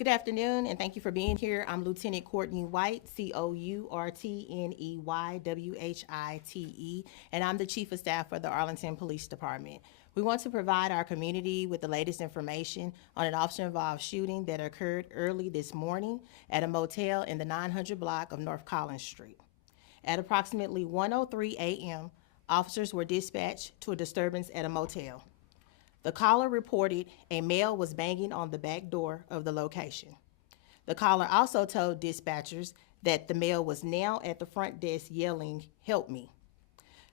Good afternoon, and thank you for being here. I'm Lieutenant Courtney White, COURTNEYWHITE, and I'm the Chief of Staff for the Arlington Police Department. We want to provide our community with the latest information on an officer-involved shooting that occurred early this morning at a motel in the 900 block of North Collins Street. At approximately 1:03 a.m., officers were dispatched to a disturbance at a motel. The caller reported a male was banging on the back door of the location. The caller also told dispatchers that the male was now at the front desk yelling, "Help me."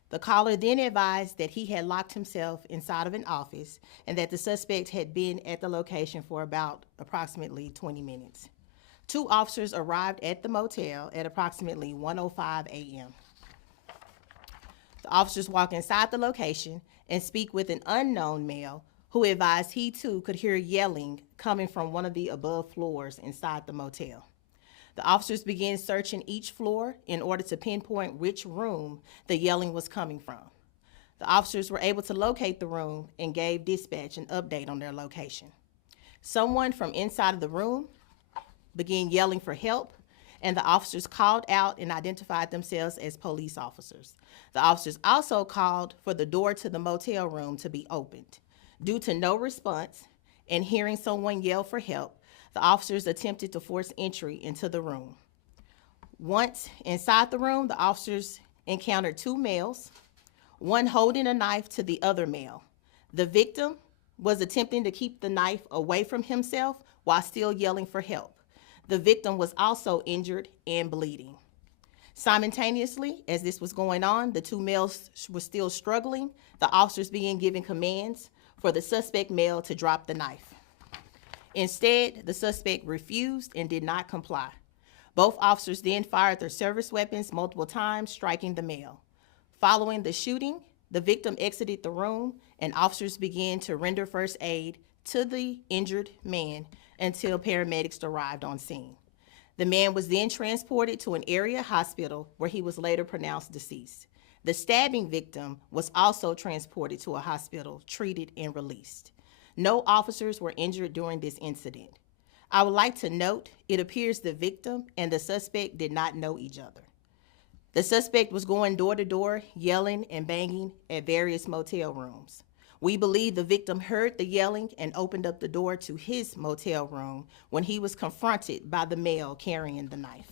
The caller then advised that he had locked himself inside of an office and that the suspect had been at the location for about approximately 20 minutes. Two officers arrived at the motel at approximately 1:05 a.m. The officers walk inside the location and speak with an unknown male who advised he too could hear yelling coming from one of the above floors inside the motel. The officers began searching each floor in order to pinpoint which room the yelling was coming from. The officers were able to locate the room and gave dispatch an update on their location. Someone from inside of the room began yelling for help, and the officers called out and identified themselves as police officers. The officers also called for the door to the motel room to be opened. Due to no response and hearing someone yell for help, the officers attempted to force entry into the room. Once inside the room, the officers encountered two males, one holding a knife to the other male. The victim was attempting to keep the knife away from himself while still yelling for help. The victim was also injured and bleeding. Simultaneously, as this was going on, the two males were still struggling. The officers began giving commands for the suspect male to drop the knife. Instead, the suspect refused and did not comply. Both officers then fired their service weapons multiple times, striking the male. Following the shooting, the victim exited the room and officers began to render first aid to the injured man until paramedics arrived on scene. The man was then transported to an area hospital where he was later pronounced deceased. The stabbing victim was also transported to a hospital, treated, and released. No officers were injured during this incident. I would like to note, it appears the victim and the suspect did not know each other. The suspect was going door to door, yelling and banging at various motel rooms. We believe the victim heard the yelling and opened up the door to his motel room when he was confronted by the male carrying the knife.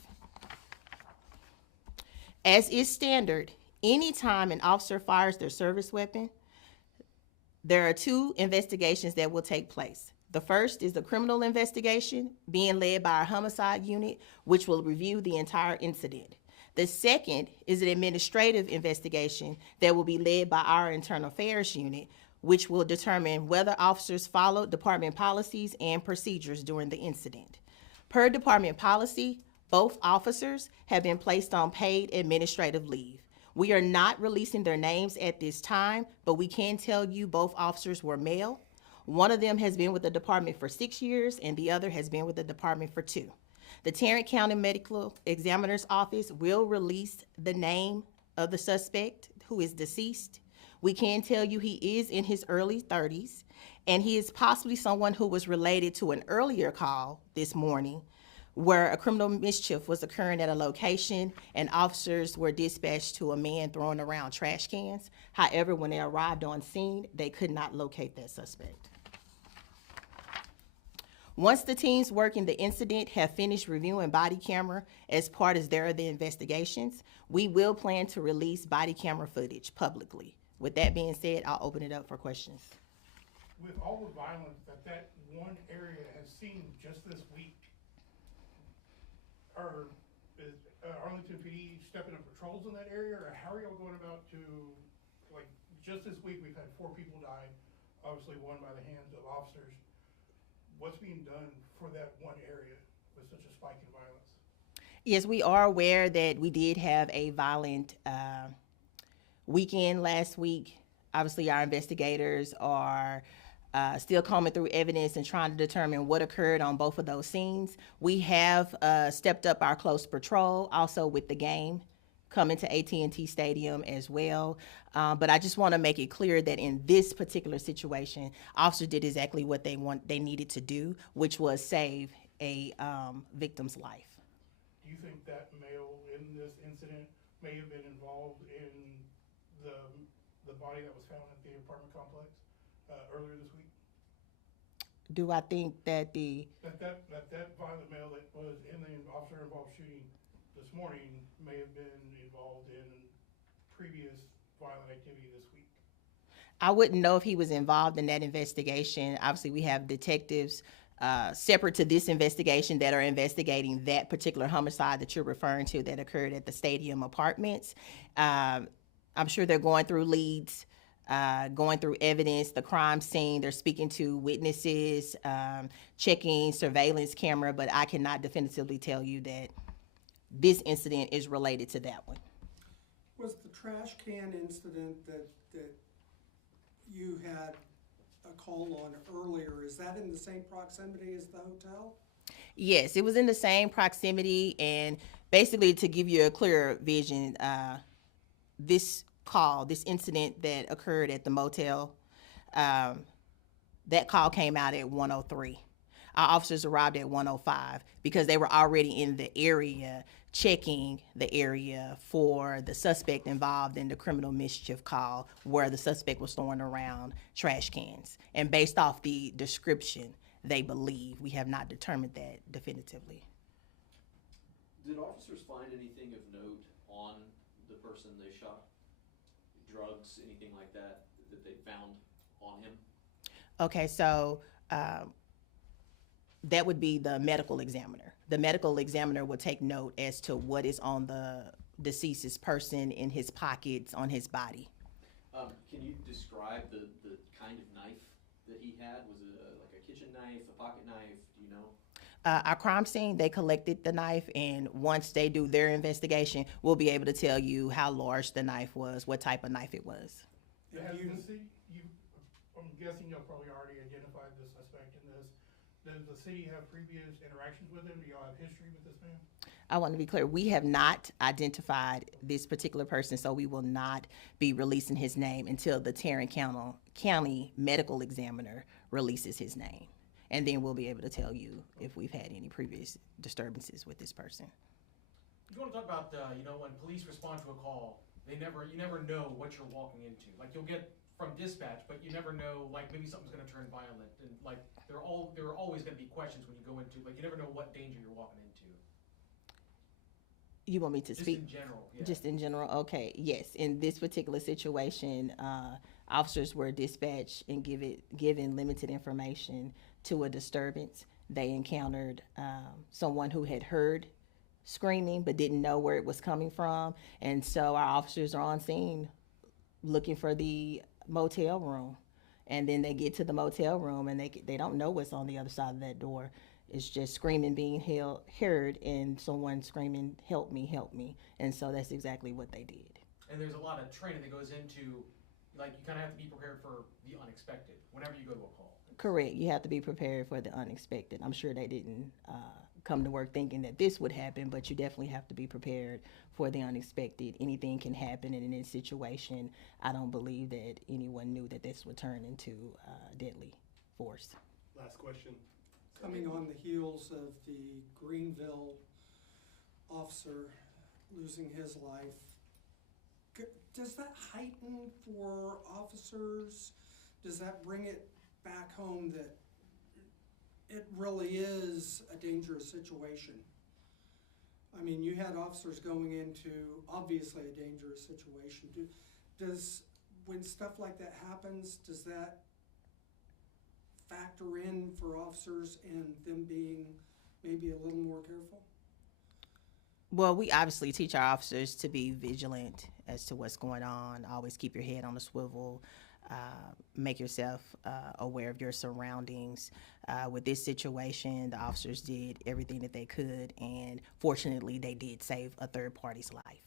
As is standard, anytime an officer fires their service weapon, there are two investigations that will take place. The first is the criminal investigation being led by our homicide unit, which will review the entire incident. The second is an administrative investigation that will be led by our internal affairs unit, which will determine whether officers followed department policies and procedures during the incident. Per department policy, both officers have been placed on paid administrative leave. We are not releasing their names at this time, but we can tell you both officers were male. One of them has been with the department for 6 years and the other has been with the department for 2. The Tarrant County Medical Examiner's Office will release the name of the suspect who is deceased. We can tell you he is in his early 30s, and he is possibly someone who was related to an earlier call this morning where a criminal mischief was occurring at a location and officers were dispatched to a man throwing around trash cans. However, when they arrived on scene, they could not locate that suspect. Once the teams working the incident have finished reviewing body camera as part of the investigations, we will plan to release body camera footage publicly. With that being said, I'll open it up for questions. With all the violence that one area has seen just this week, is Arlington PD stepping up patrols in that area, or how are y'all going about to, like, just this week we've had 4 people die, obviously one by the hands of officers. What's being done for that one area with such a spike in violence? Yes, we are aware that we did have a violent weekend last week. Obviously, our investigators are still combing through evidence and trying to determine what occurred on both of those scenes. We have stepped up our close patrol, also with the game coming to AT&T Stadium as well. But I just want to make it clear that in this particular situation, officers did exactly what they needed to do, which was save a victim's life. Do you think that male in this incident may have been involved in the, the body that was found at the apartment complex, earlier this week? Do I think that That violent male that was in the officer-involved shooting this morning may have been involved in previous violent activity this week? I wouldn't know if he was involved in that investigation. Obviously, we have detectives separate to this investigation that are investigating that particular homicide that you're referring to that occurred at the Stadium Apartments. I'm sure they're going through leads, going through evidence, the crime scene. They're speaking to witnesses, checking surveillance camera, but I cannot definitively tell you that this incident is related to that one. Was the trash can incident that you had a call on earlier, is that in the same proximity as the hotel? Yes, it was in the same proximity, and basically to give you a clearer vision, this incident that occurred at the motel, that call came out at 1:03. Our officers arrived at 1:05 because they were already in the area, checking the area for the suspect involved in the criminal mischief call where the suspect was throwing around trash cans. And based off the description, they believe, we have not determined that definitively. Did officers find anything of note on the person they shot? Drugs, anything like that they found on him? Okay, so that would be the medical examiner. The medical examiner will take note as to what is on the deceased's person, in his pockets, on his body. Can you describe the kind of knife that he had? Was it like a kitchen knife, a pocket knife? Do you know? Our crime scene, they collected the knife, and once they do their investigation, we'll be able to tell you how large the knife was, what type of knife it was. I'm guessing you'll probably already identified the suspect in this. Does the city have previous interactions with him? Do y'all have history with this man? I want to be clear, we have not identified this particular person, so we will not be releasing his name until the Tarrant County medical examiner releases his name. And then we'll be able to tell you if we've had any previous disturbances with this person. You want to talk about, when police respond to a call, you never know what you're walking into. Like, you'll get from dispatch, but you never know, like, maybe something's going to turn violent. And, like, there are always going to be questions when you go into, like, you never know what danger you're walking into. You want me to speak? Just in general, yeah. Just in general, okay, yes. In this particular situation, officers were dispatched and given limited information to a disturbance. They encountered someone who had heard screaming but didn't know where it was coming from. And so our officers are on scene looking for the motel room. And then they get to the motel room and they don't know what's on the other side of that door. It's just screaming being heard and someone screaming, help me, help me. And so that's exactly what they did. And there's a lot of training that goes into, like, you kind of have to be prepared for the unexpected whenever you go to a call. Correct. You have to be prepared for the unexpected. I'm sure they didn't come to work thinking that this would happen, but you definitely have to be prepared for the unexpected. Anything can happen, and in this situation, I don't believe that anyone knew that this would turn into deadly force. Last question. Coming on the heels of the Greenville officer losing his life, does that heighten for officers? Does that bring it back home that it really is a dangerous situation? I mean, you had officers going into obviously a dangerous situation. When stuff like that happens, does that factor in for officers and them being maybe a little more careful? Well, we obviously teach our officers to be vigilant as to what's going on. Always keep your head on a swivel. Make yourself aware of your surroundings. With this situation, the officers did everything that they could, and fortunately, they did save a third party's life.